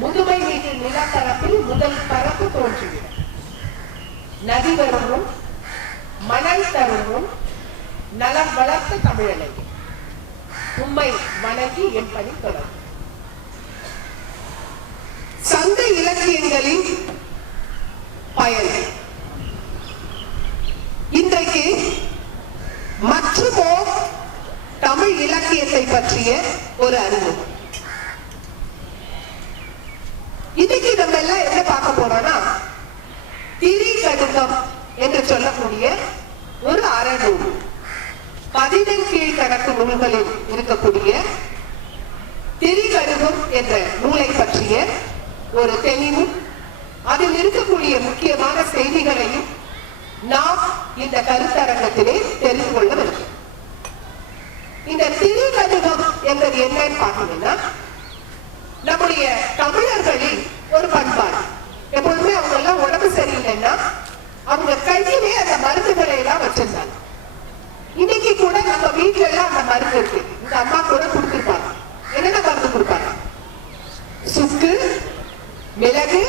முதுமை மீது நிலப்பரப்பில் முதல் பரப்பு தோன்றுகிறது. நதி வருமும் மணல் தருமும் நலம் வளர்த்த தமிழனை. உம்மை வணங்கி என் பணி தொடரும். சங்க இலக்கியங்களின் பயன். இன்றைக்கு மற்றுமோ தமிழ் இலக்கியத்தை பற்றிய ஒரு அறிவு. இன்னைக்கு என்ன பார்க்க போறோம்னா திரிகடுகம் என்று சொல்லக்கூடிய ஒரு அறநூல் பதினெண் கீழ்கணக்கு நூல்களில் இருக்கக்கூடிய திரிகடுகம் என்ற நூலை பற்றிய ஒரு தெளிவும் அதில் இருக்கக்கூடிய முக்கியமான செய்திகளையும் நாம் இந்த கருத்தரங்கத்திலே தெரிந்து கொள்ள வேண்டும் இந்த திரிகடுகம் என்பது என்னன்னு பார்த்தீங்கன்னா நம்முடைய தமிழர்களின் ஒரு பண்பாடு எப்பொழுதுமே அவங்க எல்லாம் உடம்பு சரியில்லைன்னா அவங்க கையிலே அந்த மருந்துகளை எல்லாம் வச்சிருந்தாங்க. இன்னைக்கு கூட நம்ம வீட்டுல எல்லாம் அந்த மருந்து இருக்கு. இந்த அம்மா கூட கொடுத்துருப்பாங்க என்னென்ன மருந்து கொடுப்பாங்க? சுக்கு மிளகு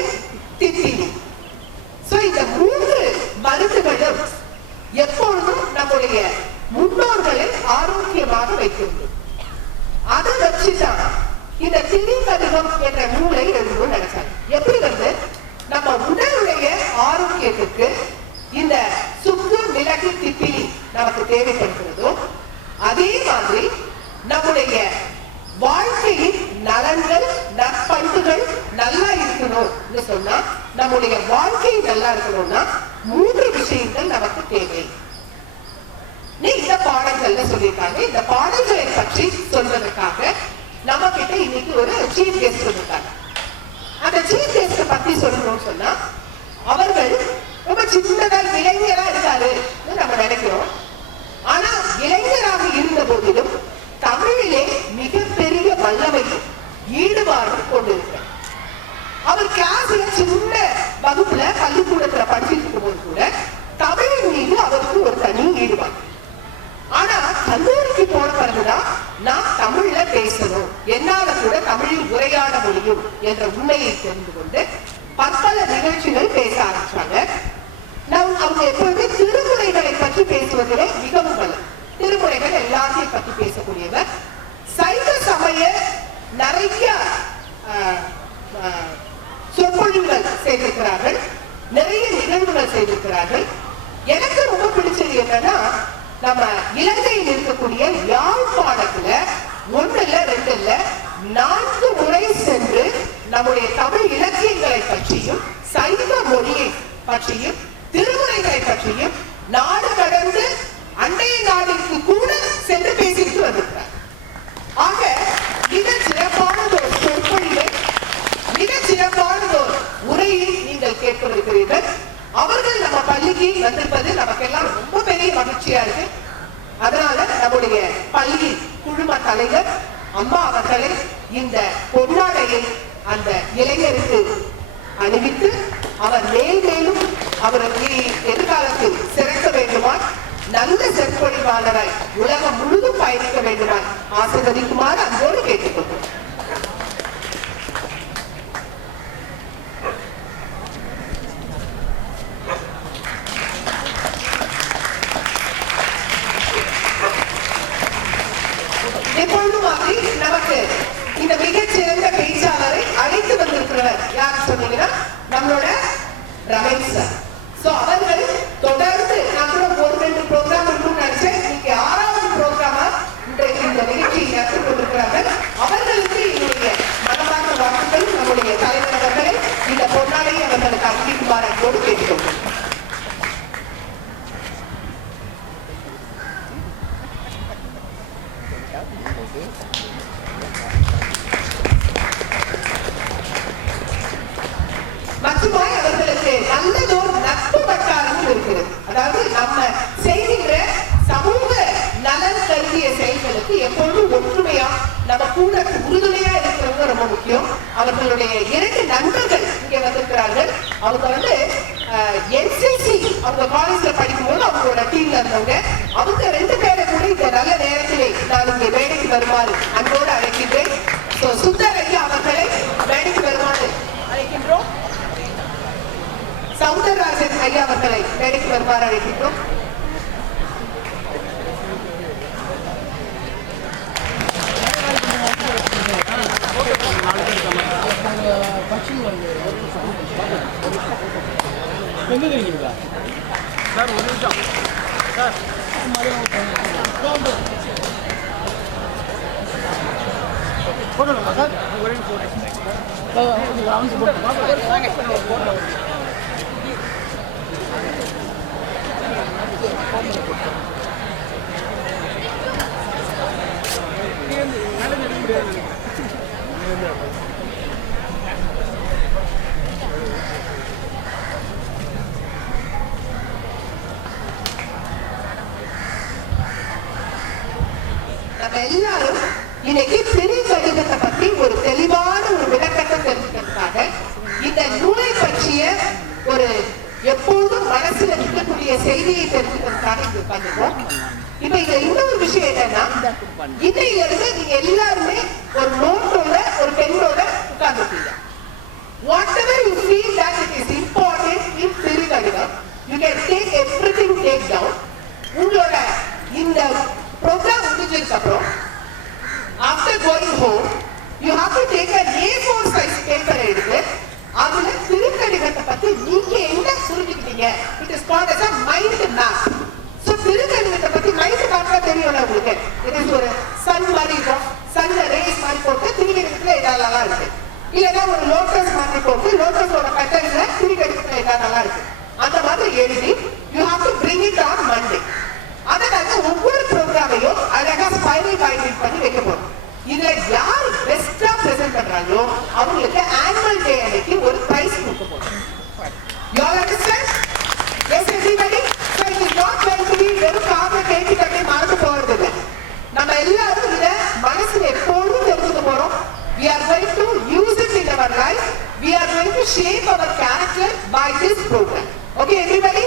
தித்திலி. சோ இந்த மூன்று மருந்துகளும் எப்பொழுதும் நம்முடைய முன்னோர்களை ஆரோக்கியமாக வைக்கிறது. அதை வச்சுதான் இந்த திரிகடுகம் என்ற நூலை எழுதணும்னு நினைச்சாங்க எப்படி வந்து நம்ம உடலுடைய ஆரோக்கியத்துக்கு இந்த சுக்கு மிளகு திப்பிலி நமக்கு தேவைப்படுகிறதோ அதே மாதிரி நம்முடைய வாழ்க்கையின் நலன்கள் நற்பண்புகள் நல்லா இருக்கணும்னு சொன்னா நம்முடைய வாழ்க்கை நல்லா இருக்கணும்னா மூன்று விஷயங்கள் நமக்கு தேவை நீ இந்த பாடங்கள்ல சொல்லியிருக்காங்க. இந்த பாடல்களை பற்றி சொல்வதற்காக நம்ம கிட்ட இன்னைக்கு ஒரு சீஃப் கெஸ்ட் இருக்காங்க அந்த சீஃப் கெஸ்ட் பத்தி சொல்லணும்னு சொன்னா அவர்கள் ரொம்ப சின்னதா இளைஞரா இருக்காரு நம்ம நினைக்கிறோம். ஆனா இளைஞராக இருந்த போதிலும் தமிழிலே மிகப்பெரிய வல்லமையும் ஈடுபாடும் கொண்டிருக்கிறார் அவர் கிளாஸ்ல சின்ன வகுப்புல பள்ளிக்கூடத்துல படிச்சிருக்கும் போது கூட தமிழின் மீது அவருக்கு ஒரு தனி ஈடுபாடு ஆனா கல்லூரிக்கு போன பிறகுதான் நான் தமிழ்ல பேசணும். என்னால கூட தமிழில் உரையாட முடியும் என்ற உண்மையை தெரிந்து கொண்டு பற்பல நிகழ்ச்சிகள் பேச ஆரம்பிச்சாங்க. நான் அவங்க எப்பொழுது திருமுறைகளை பற்றி பேசுவதிலே மிகவும் வல்ல திருமுறைகள் எல்லாத்தையும் பற்றியும் திருமுறைகளை பற்றியும் நாடு கடந்து அண்டைய நாடுக்கு கூட சென்று பேசிட்டு வந்திருக்கிறார். ஆக மிக சிறப்பானது ஒரு சொற்பொழிவை மிக சிறப்பானதோர் உரையை நீங்கள் கேட்கவிருக்கிறீர்கள். அவர்கள் நம்ம பள்ளிக்கு வந்திருப்பது நமக்கெல்லாம் ரொம்ப பெரிய மகிழ்ச்சியா இருக்கு. அதனால நம்முடைய பள்ளி குழும தலைவர் அம்மா அவர்களை இந்த பொன்னாடையை அந்த இளைஞருக்கு அணிவித்து அவர் மேல் மேலும் அவர் எதிர்காலத்தில் சிறக்க வேண்டுமாய் நல்ல செற்பொழிவாளராய் உலகம் முழுதும் பயணிக்க வேண்டுமாய் ஆசீர்வதிக்குமாறு அன்போடு கேட்டுக்கொள்கிறோம் Ramensa. அவங்களோட அவங்க ரெண்டு பேரை கூட இந்த நல்ல நேரத்திலே நான் இங்கே மேடைக்கு வருமாறு அன்போடு அழைக்கின்றேன். So, சுந்தர் அவர்களை மேடைக்கு வருமாறு அழைக்கின்றோம். சவுந்தரராஜன் ஐயா அவர்களை மேடைக்கு வருமாறு அழைக்கின்றோம். எங்க இருக்கீங்களா சார் ஒரு நிமிஷம். சார் போட்டோங்களா சார் ஒரே போட்டோ நம்ம எல்லாரும் இன்னைக்கு சிறு கடிதத்தை பத்தி ஒரு தெளிவான ஒரு விளக்கத்தை தெரிஞ்சுக்கிறதுக்காக இந்த நூலை பற்றிய ஒரு எப்போதும் மனசுல இருக்கக்கூடிய செய்தியை தெரிஞ்சுக்கிறதுக்காக இங்க உட்காந்துருக்கோம் இப்ப இதுல இன்னொரு விஷயம் என்னன்னா இன்னையில இருந்து நீங்க எல்லாருமே ஒரு நோட்டோட ஒரு பெண்ணோட உட்கார்ந்துருக்கீங்க. Whatever you feel that it is important in சிறு in you can take everything take down உங்களோட இந்த to drink Saffron. After going home, you have to take a leaf spiral பண்ணி வைக்க போறோம். இதுல யார் பெஸ்டா பிரசன்ட் பண்றாங்களோ அவங்களுக்கு ஆனுவல் டே அன்னைக்கு ஒரு பிரைஸ் கொடுக்க போறோம். You all understand? Yes, everybody? So it is not going to be வெறும் காதை கேட்டுக்கிட்டே மறந்து போறது இல்ல. நம்ம எல்லாரும் இத மனசுல எப்பொழுதும் தெரிஞ்சுக்க போறோம். We are going to use it in our life. We are going to shape our character by this program. Okay everybody?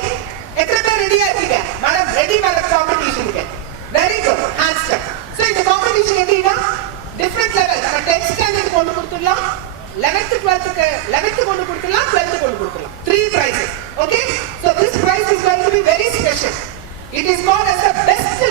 எத்தனை பேர் ரெடியா இருக்கீங்க? மேடம் ரெடி மேடம் காம்படிஷனுக்கு கொண்டு கொடுத்துடலாம். லெவன்த்து டுவெல்த்துக்கு லெவன்த்து கொண்டு கொடுத்துடலாம் டுவெல்த்து கொண்டு கொடுத்துடலாம். Three prizes okay so this prize is going to be very special it is called as the best